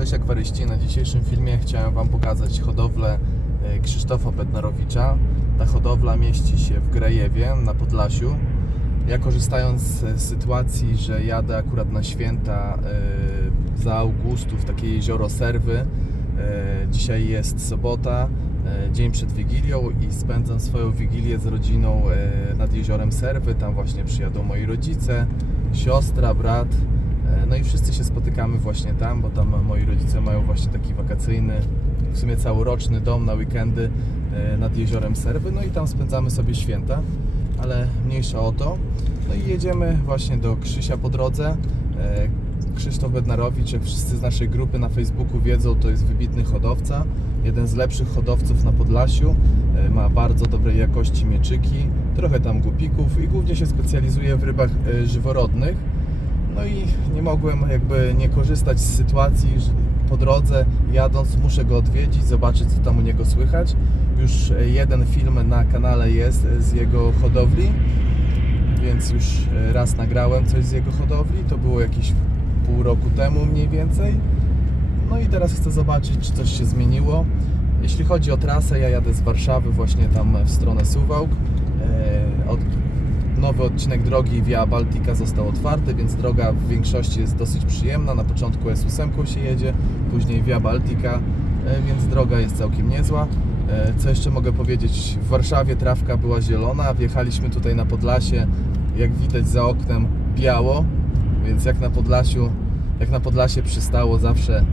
Cześć akwaryści, na dzisiejszym filmie chciałem Wam pokazać hodowlę e, Krzysztofa Bednarowicza. Ta hodowla mieści się w Grajewie na Podlasiu. Ja korzystając z sytuacji, że jadę akurat na święta e, za Augustów, takie jezioro Serwy. e, Dzisiaj jest sobota, e, dzień przed Wigilią i spędzam swoją Wigilię z rodziną e, nad jeziorem Serwy. Tam właśnie przyjadą moi rodzice, siostra, brat. E, No i wszyscy się spotykamy właśnie tam, bo tam moi rodzice mają właśnie taki wakacyjny, w sumie całoroczny dom na weekendy e, nad jeziorem Serwy. No i tam spędzamy sobie święta, ale mniejsza o to. No i jedziemy właśnie do Krzysia po drodze. E, Krzysztof Bednarowicz, jak wszyscy z naszej grupy na Facebooku wiedzą, to jest wybitny hodowca. Jeden z lepszych hodowców na Podlasiu. Ma bardzo dobrej jakości mieczyki, trochę tam gupików i głównie się specjalizuje w rybach żyworodnych. No i nie mogłem jakby nie korzystać z sytuacji, że po drodze jadąc muszę go odwiedzić, zobaczyć co tam u niego słychać. Już e, jeden film na kanale jest e, z jego hodowli, więc już e, raz nagrałem coś z jego hodowli, to było jakieś pół roku temu mniej więcej. No i teraz chcę zobaczyć, czy coś się zmieniło. Jeśli chodzi o trasę, ja jadę z Warszawy właśnie tam w stronę Suwałk. Od, nowy odcinek drogi Via Baltica został otwarty, więc droga w większości jest dosyć przyjemna. Na początku S8 się jedzie, później Via Baltica, e, więc droga jest całkiem niezła. E, Co jeszcze mogę powiedzieć? W Warszawie trawka była zielona, wjechaliśmy tutaj na Podlasie, jak widać za oknem biało, więc jak na Podlasiu, jak na Podlasie przystało zawsze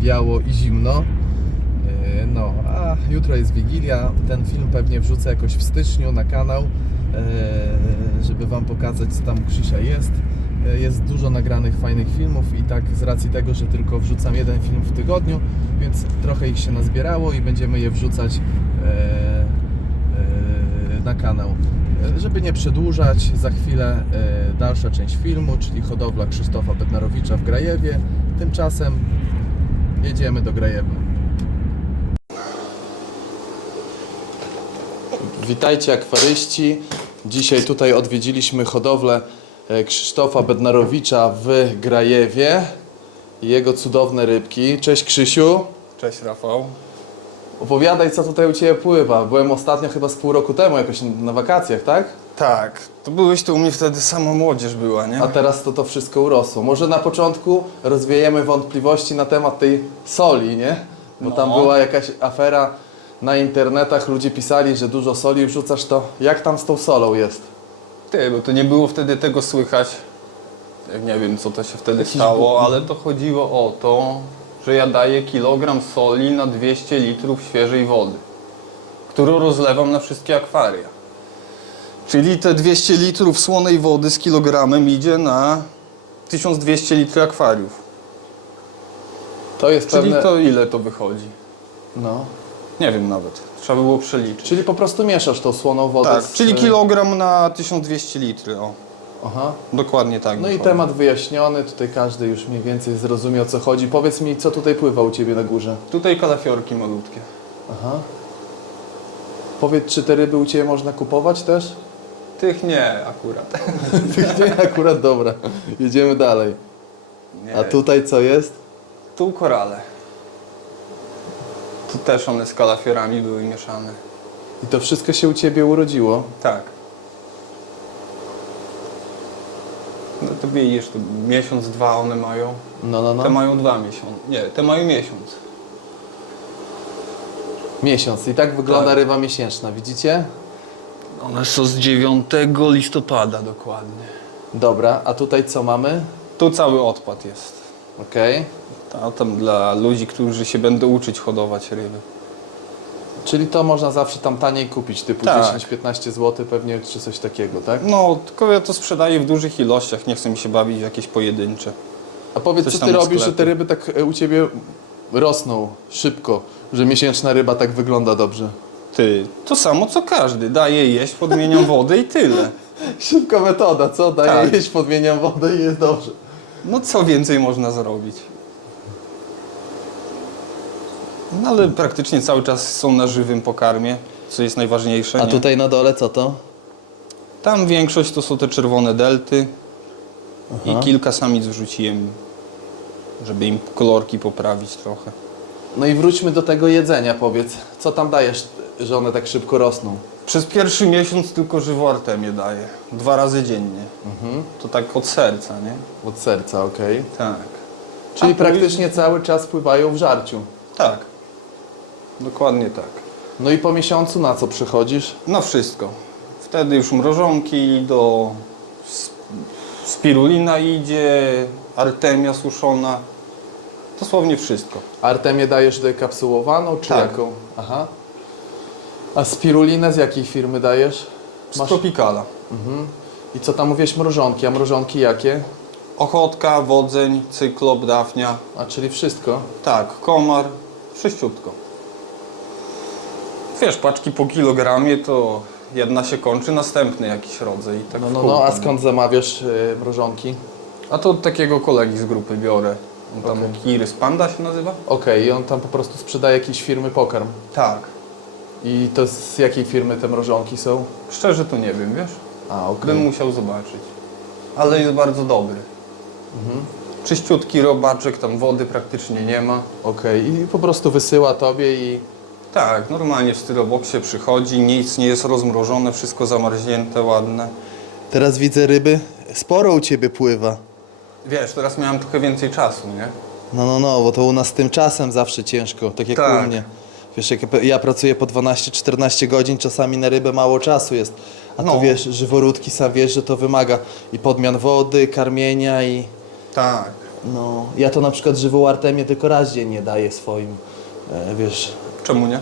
biało i zimno. Yy, No, a jutro jest Wigilia. Ten film pewnie wrzucę jakoś w styczniu na kanał, żeby Wam pokazać, co tam Krzysia jest. Yy, Jest dużo nagranych fajnych filmów i tak z racji tego, że tylko wrzucam jeden film w tygodniu, więc trochę ich się nazbierało i będziemy je wrzucać yy, na kanał. Żeby nie przedłużać, za chwilę dalsza część filmu, czyli hodowla Krzysztofa Bednarowicza w Grajewie. Tymczasem jedziemy do Grajewa. Witajcie akwaryści. Dzisiaj tutaj odwiedziliśmy hodowlę e, Krzysztofa Bednarowicza w Grajewie i jego cudowne rybki. Cześć Krzysiu. Cześć Rafał. Opowiadaj co tutaj u Ciebie pływa. Byłem ostatnio chyba z pół roku temu jakoś na wakacjach, tak? Tak, to byłeś tu u mnie wtedy sama młodzież była, nie? A teraz to to wszystko urosło. Może na początku rozwiejemy wątpliwości na temat tej soli, nie? Bo tam No. była jakaś afera na internetach, ludzie pisali, że dużo soli wrzucasz, to jak tam z tą solą jest? Ty, bo to nie było wtedy tego słychać. Nie wiem co to się wtedy Jakiś stało, bu- ale to chodziło o to, że ja daję kilogram soli na 200 litrów świeżej wody, którą rozlewam na wszystkie akwaria. Czyli te 200 litrów słonej wody z kilogramem idzie na 1200 litrów akwariów. To jest Czyli pewne... to ile to wychodzi? No. Nie wiem nawet. Trzeba było przeliczyć. Czyli po prostu mieszasz tą słoną wodę Tak, z... czyli kilogram na 1200 litrów. O, Aha. dokładnie tak. No i wychodzi. temat wyjaśniony, tutaj każdy już mniej więcej zrozumiał o co chodzi. Powiedz mi, co tutaj pływa u Ciebie na górze? Tutaj kalafiorki malutkie. Aha. Powiedz, czy te ryby u Ciebie można kupować też? Tych nie akurat. Nie, akurat dobra. Jedziemy dalej. Nie. A tutaj co jest? Tu korale. Tu też one z kalafiorami były mieszane. I to wszystko się u Ciebie urodziło. Tak. No to widzisz, to miesiąc, dwa one mają. No, no, Te no. mają dwa miesiące. Nie, te mają miesiąc. Miesiąc. I tak wygląda Tak. ryba miesięczna, widzicie? One są z 9 listopada dokładnie. Dobra, a tutaj co mamy? Tu cały odpad jest. Okej. A tam dla ludzi, którzy się będą uczyć hodować ryby. Czyli to można zawsze tam taniej kupić, typu Tak. 10-15 zł pewnie, czy coś takiego, tak? No, tylko ja to sprzedaję w dużych ilościach, nie chcę mi się bawić w jakieś pojedyncze. A powiedz, Coś co tam ty robisz, że sklepu. te ryby tak e, u ciebie rosną szybko, że miesięczna ryba tak wygląda dobrze? Ty, to samo co każdy, daję jeść, podmieniam wodę i tyle. Szybka metoda, co? Daję Tak. jeść, podmieniam wodę i jest dobrze. No co więcej można zrobić? No ale praktycznie cały czas są na żywym pokarmie, co jest najważniejsze. A nie? tutaj na dole co to? Tam większość to są te czerwone delty Aha. i kilka samic wrzuciłem. żeby im kolorki poprawić trochę. No i wróćmy do tego jedzenia, powiedz. Co tam dajesz, że one tak szybko rosną? Przez pierwszy miesiąc tylko żywą artemię daję. Dwa razy dziennie. To tak od serca, nie? Od serca, okej. Tak. Czyli A praktycznie cały czas pływają w żarciu. Tak. Dokładnie tak. No i po miesiącu na co przychodzisz? No wszystko. Wtedy już mrożonki do spirulina idzie, artemia suszona. Dosłownie wszystko. Artemię dajesz dekapsułowaną, czy Tak. jaką? Aha. A spirulinę z jakiej firmy dajesz? Z Masz- Tropicala. Mhm. I co tam mówisz, mrożonki? A mrożonki jakie? Ochotka, wodzeń, cyklop, dafnia. A czyli wszystko? Tak, komar, wszyściutko. Wiesz, paczki po kilogramie to jedna się kończy, następny jakiś rodzaj. i Tak No, w no, kółko, no, a skąd zamawiasz y, mrożonki? A to od takiego kolegi z grupy biorę. On tam Okej. Panda się nazywa? Okej, i on tam po prostu sprzedaje jakiejś firmy pokarm. Tak. I to z jakiej firmy te mrożonki są? Szczerze to nie wiem, wiesz? A, okej. Bym musiał zobaczyć. Ale jest bardzo dobry. Mhm. Czyściutki robaczek, tam wody praktycznie nie ma. Okej, i po prostu wysyła tobie i... Tak, normalnie w styloboksie przychodzi, nic nie jest rozmrożone, wszystko zamarznięte, ładne. Teraz widzę ryby, sporo u ciebie pływa. Wiesz, teraz miałem trochę więcej czasu, nie? No, no, no, bo to u nas z tym czasem zawsze ciężko, tak jak Tak. u mnie. Wiesz, jak ja- ja pracuję po 12-14 godzin, czasami na rybę mało czasu jest. A No. to wiesz, żyworódki sam wiesz, że to wymaga i podmian wody, karmienia i... Tak. No, ja to na przykład żywą artemię tylko raz dziennie daję swoim, e, wiesz, Czemu nie?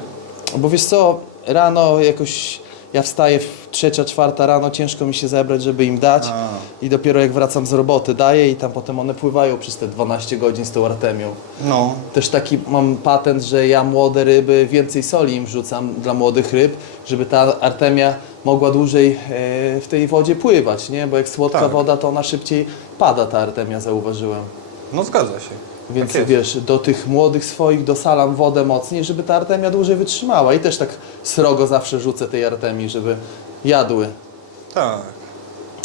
bo wiesz co, rano jakoś ja wstaję w trzecia, czwarta rano, ciężko mi się zebrać, żeby im dać A. i dopiero jak wracam z roboty daję i tam potem one pływają przez te 12 godzin z tą artemią. No. Też taki mam patent, że ja młode ryby, więcej soli im wrzucam dla młodych ryb, żeby ta artemia mogła dłużej e, w tej wodzie pływać, nie? Bo jak słodka Tak. woda, to ona szybciej pada ta artemia, zauważyłem. No zgadza się. Więc Tak wiesz, do tych młodych swoich dosalam wodę mocniej, żeby ta artemia dłużej wytrzymała. I też tak srogo zawsze rzucę tej artemii, żeby jadły. Tak.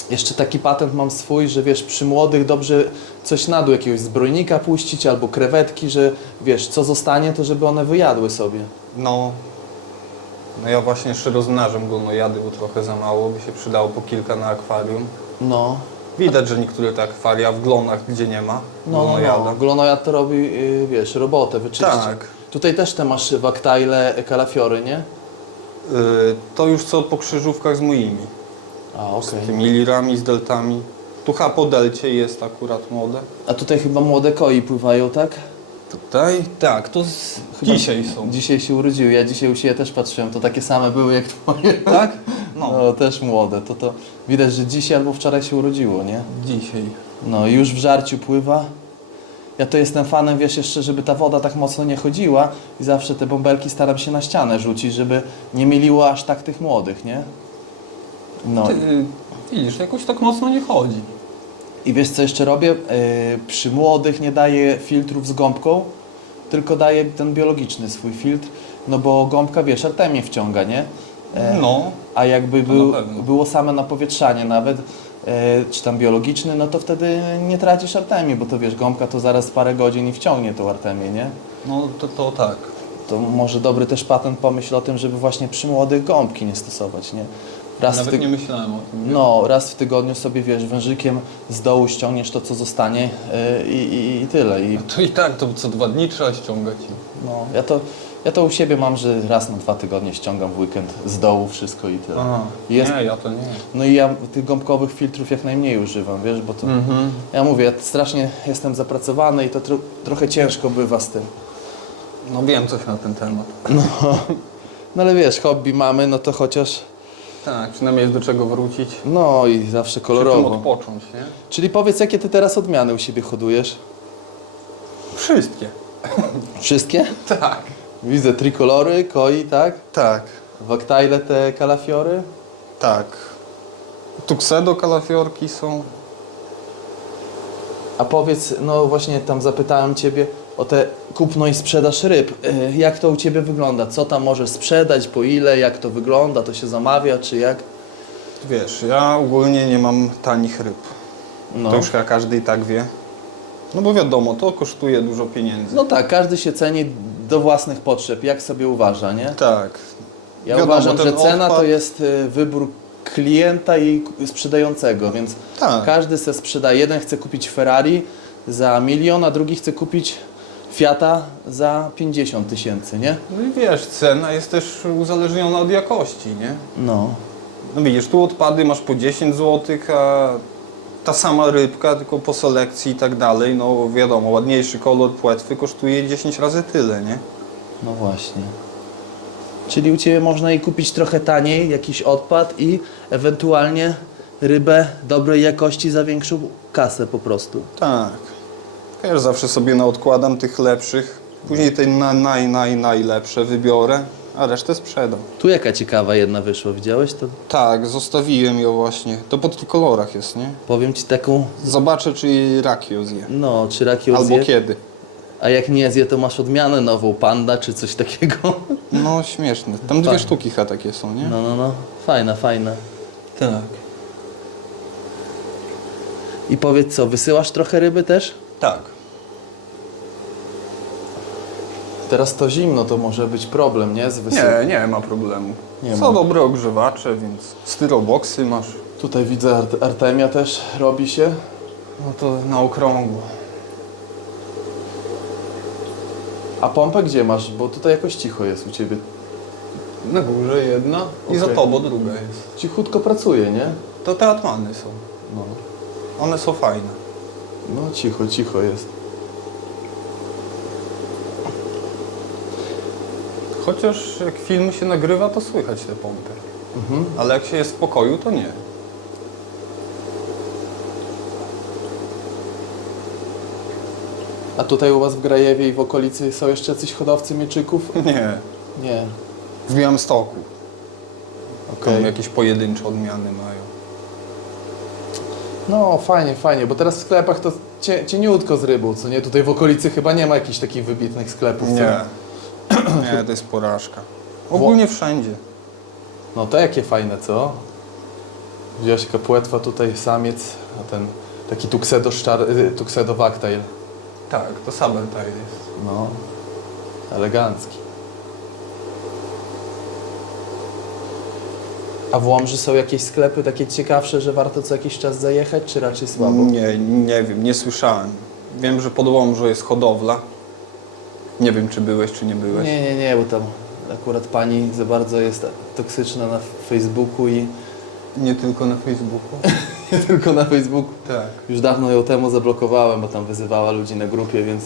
Jeszcze taki patent mam swój, że wiesz, przy młodych dobrze coś na dół, jakiegoś zbrojnika puścić albo krewetki, że wiesz, co zostanie, to żeby one wyjadły sobie. No. No ja właśnie jeszcze rozmnażam glonojady, bo trochę za mało, by się przydało po kilka na akwarium. No, Widać, że niektóre te akwaria w glonach, gdzie nie ma no, no, glonojada. no. Glonojad to robi, yy, wiesz, robotę, wyczyścić. Tak. Tutaj też te masz waktajle, kalafiory, nie? Y, to już co po krzyżówkach z moimi. A, okej. Z tymi lirami, z deltami. Tu chyba po delcie jest akurat młode. A tutaj chyba młode koi pływają, tak? Tutaj? Tak, to z... Chyba dzisiaj są. Dzisiaj się urodziły. Ja dzisiaj u siebie też patrzyłem, to takie same były jak twoje. Tak? No. No. też młode. To to widać, że dzisiaj albo wczoraj się urodziło, nie? Dzisiaj. No i już w żarciu pływa. Ja to jestem fanem, wiesz, jeszcze, żeby ta woda tak mocno nie chodziła i zawsze te bąbelki staram się na ścianę rzucić, żeby nie mieliło aż tak tych młodych, nie? No Ty, y, widzisz, jakoś tak mocno nie chodzi. I wiesz co jeszcze robię? Yy, przy młodych nie daję filtrów z gąbką, tylko daję ten biologiczny swój filtr, no bo gąbka, wiesz, artemię wciąga, nie? E, No. A jakby To był, było same napowietrzanie nawet, e, czy tam biologiczny, no to wtedy nie tracisz artemii, bo to wiesz, gąbka to zaraz parę godzin i wciągnie tą artemię, nie? No to, to tak. To może dobry też patent pomyśl o tym, żeby właśnie przy młodych gąbki nie stosować, nie? Raz w, Nawet ty... nie myślałem o tym. no, raz w tygodniu sobie, wiesz, wężykiem z dołu ściągniesz to, co zostanie e, i, i, tyle. I, To i tak, to co dwa dni trzeba ściągać. no, ja, to, ja to u siebie mam, że raz na dwa tygodnie ściągam w weekend z dołu wszystko i tyle. Aha. Jest- Nie, ja to nie. No i ja tych gąbkowych filtrów jak najmniej używam, wiesz, bo to... Mhm. Ja mówię, ja strasznie jestem zapracowany i to tro, trochę ciężko bywa z tym. No wiem coś na ten temat. No ale wiesz, hobby mamy, no to chociaż... Tak, przynajmniej jest do czego wrócić. No i zawsze Przy tym kolorowo. odpocząć, nie? Czyli powiedz, jakie ty teraz odmiany u siebie hodujesz? Wszystkie. Wszystkie? Tak. Widzę trikolory, koi, tak? Tak. Waktajle te kalafiory? Tak. Tuxedo kalafiorki są. A powiedz, no właśnie tam zapytałem Ciebie o te kupno i sprzedaż ryb. E, Jak to u Ciebie wygląda? Co tam możesz sprzedać, po ile, jak to wygląda? To się zamawia, czy jak? Wiesz, ja ogólnie nie mam tanich ryb. No. To już chyba każdy i tak wie. No bo wiadomo, to kosztuje dużo pieniędzy. No tak, każdy się ceni do własnych potrzeb, jak sobie uważa, nie? tak. Ja Wiadomo, uważam, że cena to odpad- jest y, wybór klienta i sprzedającego, więc Tak. każdy se sprzeda. Jeden chce kupić Ferrari za milion, a drugi chce kupić Fiata za 50 tysięcy, nie? No i wiesz, cena jest też uzależniona od jakości, nie? No. No widzisz, tu odpady masz po 10 zł, a ta sama rybka, tylko po selekcji i tak dalej, no wiadomo, ładniejszy kolor płetwy kosztuje 10 razy tyle, nie? No właśnie. Czyli u Ciebie można i kupić trochę taniej jakiś odpad i ewentualnie rybę dobrej jakości za większą kasę po prostu. Tak. Ja zawsze sobie naodkładam tych lepszych, później te na, naj, naj, najlepsze wybiorę, a resztę sprzedam. Tu jaka ciekawa jedna wyszła, widziałeś to? Tak, zostawiłem ją właśnie. To po tych kolorach jest, nie? Powiem Ci taką, Zobaczę, czy raki ją zje. no, czy raki Albo zje, kiedy. a jak nie zje, to masz odmianę nową, panda czy coś takiego. No śmieszne. Tam dwie Tak. sztuki chyba takie są, nie? No, no, no, fajna, fajna. Tak. I powiedz co, wysyłasz trochę ryby też? Tak. Teraz to zimno, to może być problem, nie? Z. Nie, nie ma problemu. Nie Są ma. dobre ogrzewacze, więc styroboksy masz. Tutaj widzę Art- Artemia też robi się. No to na okrągło. A pompę gdzie masz? Bo tutaj jakoś cicho jest u Ciebie. Na górze jedna i za Okej. tobą druga jest. Cichutko pracuje, nie? To te atmany są. No, One są fajne. no cicho, cicho jest. Chociaż jak film się nagrywa, to słychać te pompy. Mhm. Ale jak się jest w pokoju, to nie. A tutaj u Was w Grajewie i w okolicy są jeszcze jacyś hodowcy mieczyków? Nie. Nie. W Białymstoku. Okej. Tam jakieś pojedyncze odmiany mają. No fajnie, fajnie, bo teraz w sklepach to cie, cieniutko z rybą, co nie? Tutaj w okolicy chyba nie ma jakichś takich wybitnych sklepów. co Nie. Nie, to jest porażka. Ogólnie wszędzie. No to jakie fajne, co? Wziąłeś jaka płetwa tutaj, samiec, a ten taki tuxedo, szczar, y, tuxedo wagtail. Tak, to Sabertide jest. No, elegancki. A w Łomży są jakieś sklepy takie ciekawsze, że warto co jakiś czas zajechać, czy raczej słabo? Nie, nie wiem, nie słyszałem. Wiem, że pod Łomżą jest hodowla. Nie wiem, czy byłeś, czy nie byłeś. Nie, nie, nie, bo tam akurat pani za bardzo jest toksyczna na Facebooku i Nie tylko na Facebooku. nie tylko na Facebooku. Tak. Już dawno ją temu zablokowałem, bo tam wyzywała ludzi na grupie, więc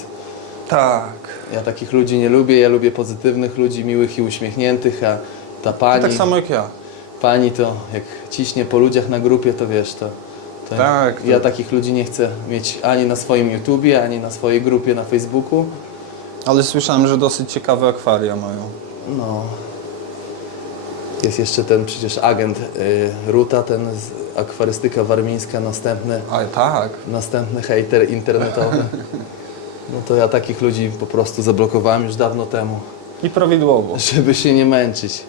Tak. ja takich ludzi nie lubię. Ja lubię pozytywnych ludzi, miłych i uśmiechniętych, a ta pani, Tak samo jak ja. pani to jak ciśnie po ludziach na grupie, to wiesz, to, to Tak, to- ja takich ludzi nie chcę mieć ani na swoim YouTubie, ani na swojej grupie na Facebooku. Ale słyszałem, że dosyć ciekawe akwaria mają. No. Jest jeszcze ten przecież agent y, Ruta, ten z akwarystyka warmińska, następny, Ale tak. następny hejter internetowy. No to ja takich ludzi po prostu zablokowałem już dawno temu, I prawidłowo. żeby się nie męczyć.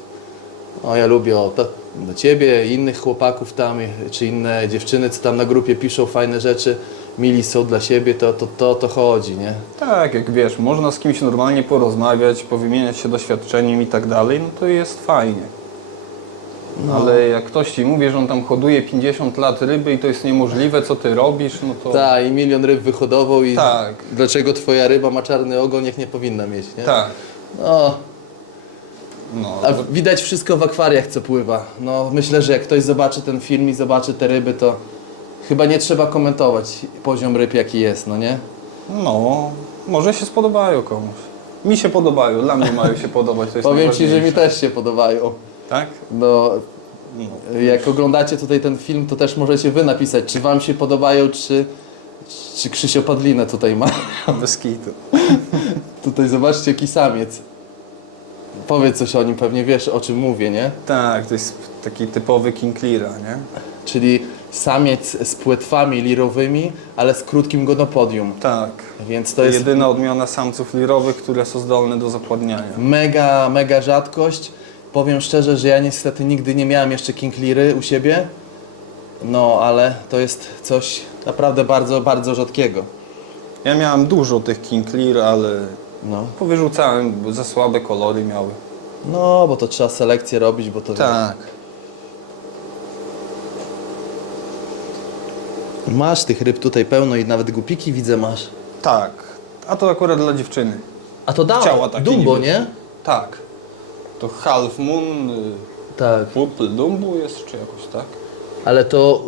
O, ja lubię o, to, do ciebie, innych chłopaków tam, y, czy inne dziewczyny, co tam na grupie piszą fajne rzeczy, mili są dla siebie, to to, to, to chodzi, nie? Tak, jak wiesz, można z kimś normalnie porozmawiać, powymieniać się doświadczeniem i tak dalej, no to jest fajnie. No. Ale jak ktoś ci mówi, że on tam hoduje 50 lat ryby i to jest niemożliwe, co ty robisz, no to... Tak, i milion ryb wyhodował i Tak. dlaczego twoja ryba ma czarny ogon, jak nie powinna mieć, nie? Tak. No, No, a widać wszystko w akwariach, co pływa. No, myślę, że jak ktoś zobaczy ten film i zobaczy te ryby, to chyba nie trzeba komentować poziom ryb, jaki jest, no nie? no, może się spodobają komuś. Mi się podobają, dla mnie mają się podobać, to jest Powiem Ci, że mi też się podobają. Tak? No, No. jak oglądacie tutaj ten film, to też możecie Wy napisać, czy Wam się podobają, czy, czy Krzysio Padlinę tutaj ma. Bez kitu. Tutaj zobaczcie, jaki samiec. Powiedz coś o nim, pewnie wiesz, o czym mówię, nie? Tak, to jest taki typowy King Cleara, nie? Czyli samiec z płetwami lirowymi, ale z krótkim gonopodium. Tak. Więc to jest Jedyna odmiana samców lirowych, które są zdolne do zapładniania. mega, mega rzadkość. Powiem szczerze, że ja niestety nigdy nie miałem jeszcze King Liry u siebie. No, ale to jest coś naprawdę bardzo, bardzo rzadkiego. Ja miałem dużo tych King Clear, ale No. powyrzucałem, bo za słabe kolory miały. No, bo to trzeba selekcję robić, bo to... Tak. Masz tych ryb tutaj pełno i nawet gupiki widzę masz. Tak. A to akurat dla dziewczyny. A to Chciała takie Dumbo, niby. nie? Tak. To Half Moon, y, Tak. Purple Dumbo jest, czy jakoś tak? Ale to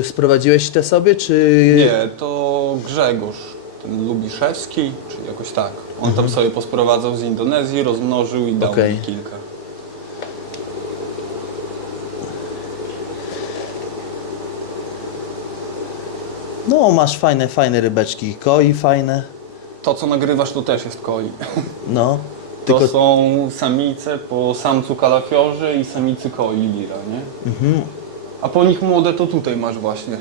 y, sprowadziłeś te sobie, czy... Nie, to Grzegorz, ten Lubiszewski, czy jakoś tak. On tam sobie posprowadzał z Indonezji, rozmnożył i dał Okej. mi kilka. No, masz fajne, fajne rybeczki. Koi fajne. To, co nagrywasz, to też jest koi. No. To Tylko... są samice po samcu kalafiorze i samicy koi lira, nie? Mhm. A po nich młode to tutaj masz właśnie.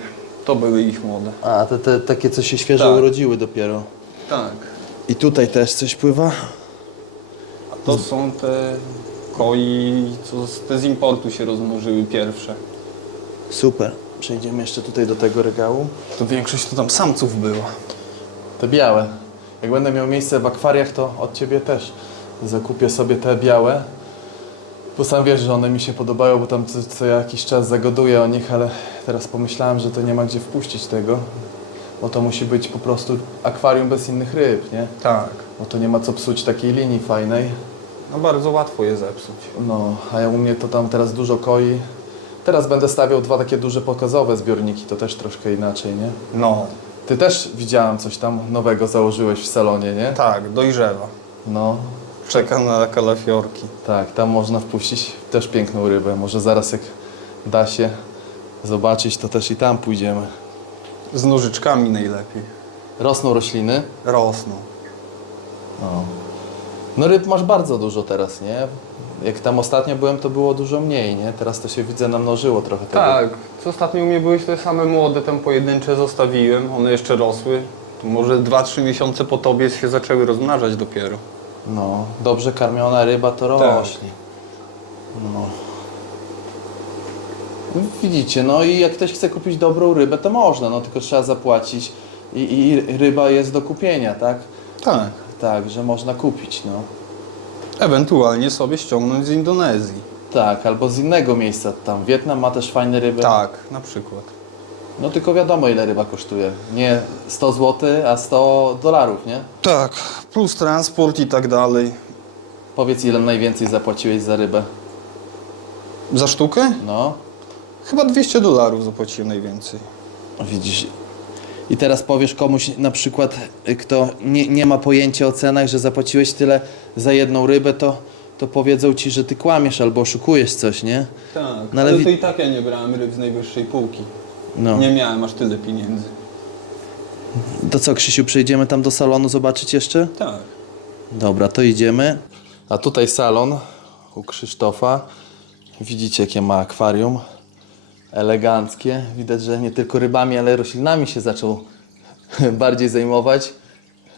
To były ich młode. A, te, te takie, co się świeżo Tak. urodziły dopiero. Tak. I tutaj też coś pływa? A to są te koi, co z, te z importu się rozmnożyły pierwsze. Super. Przejdziemy jeszcze tutaj do tego regału. To większość to tam samców była. Te białe. Jak będę miał miejsce w akwariach, to od Ciebie też zakupię sobie te białe. Bo sam wiesz, że one mi się podobają, bo tam co, co jakiś czas zagoduję o nich, ale teraz pomyślałem, że to nie ma gdzie wpuścić tego. Bo to musi być po prostu akwarium bez innych ryb, nie? Tak. Bo to nie ma co psuć takiej linii fajnej. No bardzo łatwo je zepsuć. No, a ja u mnie to tam teraz dużo koi. Teraz będę stawiał dwa takie duże pokazowe zbiorniki, to też troszkę inaczej, nie? No. Ty też widziałem coś tam nowego założyłeś w salonie, nie? Tak, dojrzewa. No, Czeka na kalafiorki. tak, tam można wpuścić też piękną rybę. Może zaraz jak da się zobaczyć, to też i tam pójdziemy. Z nożyczkami najlepiej. Rosną rośliny. Rosną. No. No ryb masz bardzo dużo teraz, nie? Jak tam ostatnio byłem, to było dużo mniej, nie? Teraz to się widzę namnożyło trochę tego. Tak, co ostatnio u mnie były te same młode, tam pojedyncze zostawiłem, one jeszcze rosły. To może 2-3 miesiące po tobie się zaczęły rozmnażać dopiero. No, dobrze karmiona ryba to Tak. rośnie. No. No, Widzicie, no i jak ktoś chce kupić dobrą rybę, to można, no tylko trzeba zapłacić i, i ryba jest do kupienia, tak? Tak. Tak, że można kupić, no. Ewentualnie sobie ściągnąć z Indonezji. Tak, albo z innego miejsca, tam Wietnam ma też fajne ryby. Tak, na przykład. No tylko wiadomo ile ryba kosztuje. Nie 100 zł, a 100 dolarów, nie? Tak, plus transport i tak dalej. Powiedz ile najwięcej zapłaciłeś za rybę. Za sztukę? No, Chyba 200 dolarów zapłaciłem najwięcej. Widzisz. I teraz powiesz komuś na przykład, y, kto nie, nie ma pojęcia o cenach, że zapłaciłeś tyle za jedną rybę, to, to powiedzą ci, że ty kłamiesz albo oszukujesz coś, nie? Tak, No ale ale to i tak ja nie brałem ryb z najwyższej półki. No. Nie miałem aż tyle pieniędzy. To co, Krzysiu, przejdziemy tam do salonu zobaczyć jeszcze? Tak. Dobra, to idziemy. A tutaj salon u Krzysztofa. Widzicie, jakie ma akwarium. Eleganckie. Widać, że nie tylko rybami, ale roślinami się zaczął bardziej zajmować.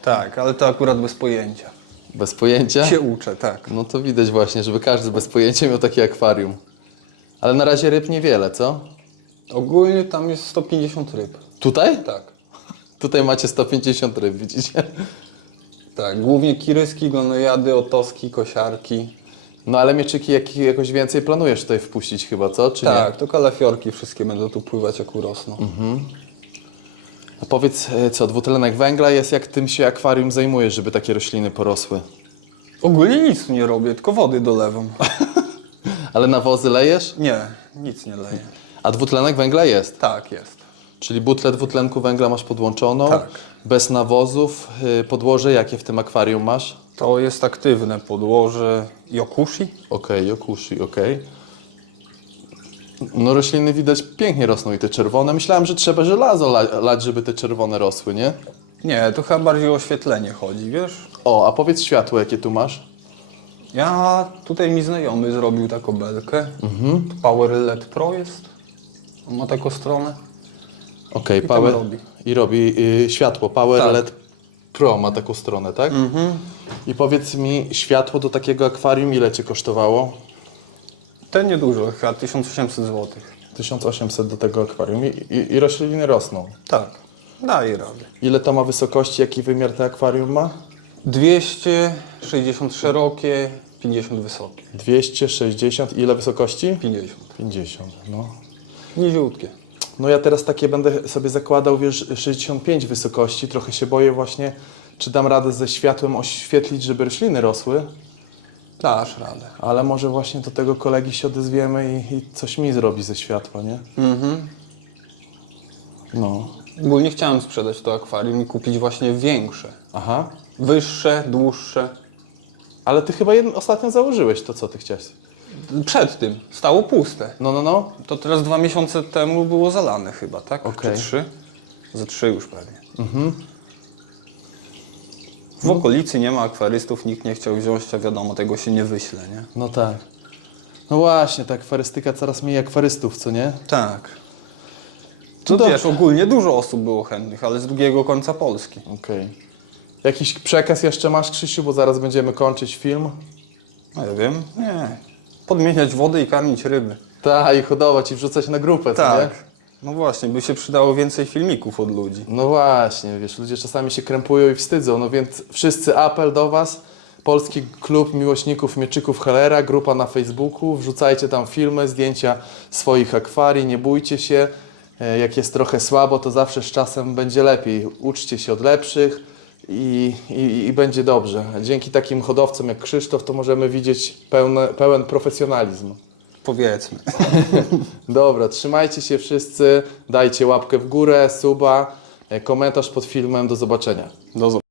Tak, ale to akurat bez pojęcia. Bez pojęcia. Się uczę, tak. No to widać właśnie, żeby każdy bez pojęcia miał takie akwarium. Ale na razie ryb niewiele, co? Ogólnie tam jest 150 ryb. Tutaj? Tak. Tutaj macie 150 ryb, widzicie? Tak, głównie kiryski, gonojady, otoski, kosiarki. No ale mieczyki jak, jakoś więcej planujesz tutaj wpuścić chyba, co? Czy Tak, to kalafiorki wszystkie będą tu pływać jak urosną. nie? A powiedz, e, co, dwutlenek węgla jest, jak tym się akwarium zajmujesz, żeby takie rośliny porosły? Ogólnie nic nie robię, tylko wody dolewam. Ale nawozy lejesz? Nie, nic nie leję. A dwutlenek węgla jest. Tak, jest. Czyli butlę dwutlenku węgla masz podłączoną. Tak. Bez nawozów. Y, Podłoże jakie w tym akwarium masz? To jest aktywne podłoże Yokushi. Okej, Yokushi, okej. No rośliny widać pięknie rosną i te czerwone. Myślałem, że trzeba żelazo la- lać, żeby te czerwone rosły, nie? Nie, to chyba bardziej o oświetlenie chodzi, wiesz? O, a powiedz światło, jakie tu masz? Ja, tutaj mi znajomy zrobił taką belkę. Mhm. Power LED Pro jest. On ma taką stronę. Okej, tam Power. robi. I robi y, światło. Power Tak. LED Pro ma taką stronę, tak? I powiedz mi, światło do takiego akwarium ile Cię kosztowało? Ten niedużo, chyba 1800 zł. 1800 do tego akwarium i, i, i rośliny rosną. Tak. Daje radę. Ile to ma wysokości, jaki wymiar to akwarium ma? 260 szerokie, 50 wysokie. 260, ile wysokości? 50. 50, no. Niziutkie. No ja teraz takie będę sobie zakładał, wiesz, 65 wysokości. Trochę się boję właśnie, czy dam radę ze światłem oświetlić, żeby rośliny rosły. Dasz radę. Ale może właśnie do tego kolegi się odezwiemy i, i coś mi zrobi ze światła, nie? Mhm. No. Ogólnie chciałem sprzedać to akwarium i kupić właśnie większe. Aha. Wyższe, dłuższe. Ale ty chyba jedno, ostatnio założyłeś to, co ty chciałeś. Przed tym stało puste. No, no, no. To teraz dwa miesiące temu było zalane chyba, tak? Okej. Czy trzy? Za trzy już pewnie. W okolicy nie ma akwarystów, nikt nie chciał wziąć, a wiadomo, tego się nie wyśle, nie? No tak. No właśnie, ta akwarystyka coraz mniej akwarystów, co nie? Tak. No No wiesz, ogólnie dużo osób było chętnych, ale z drugiego końca Polski. Okej. Jakiś przekaz jeszcze masz, Krzysiu, bo zaraz będziemy kończyć film? No ja wiem, nie. Podmieniać wodę i karmić ryby. Tak, i hodować i wrzucać na grupę, co nie? No właśnie, by się przydało więcej filmików od ludzi. No właśnie, wiesz, ludzie czasami się krępują i wstydzą, no więc wszyscy apel do Was. Polski Klub Miłośników Mieczyków Hellera, grupa na Facebooku, wrzucajcie tam filmy, zdjęcia swoich akwarii, nie bójcie się. E, Jak jest trochę słabo, to zawsze z czasem będzie lepiej. Uczcie się od lepszych i, i, i będzie dobrze. Dzięki takim hodowcom jak Krzysztof to możemy widzieć pełne, pełen profesjonalizm. Powiedzmy. Dobra, trzymajcie się wszyscy, dajcie łapkę w górę, suba, komentarz pod filmem, do zobaczenia. Do zobaczenia.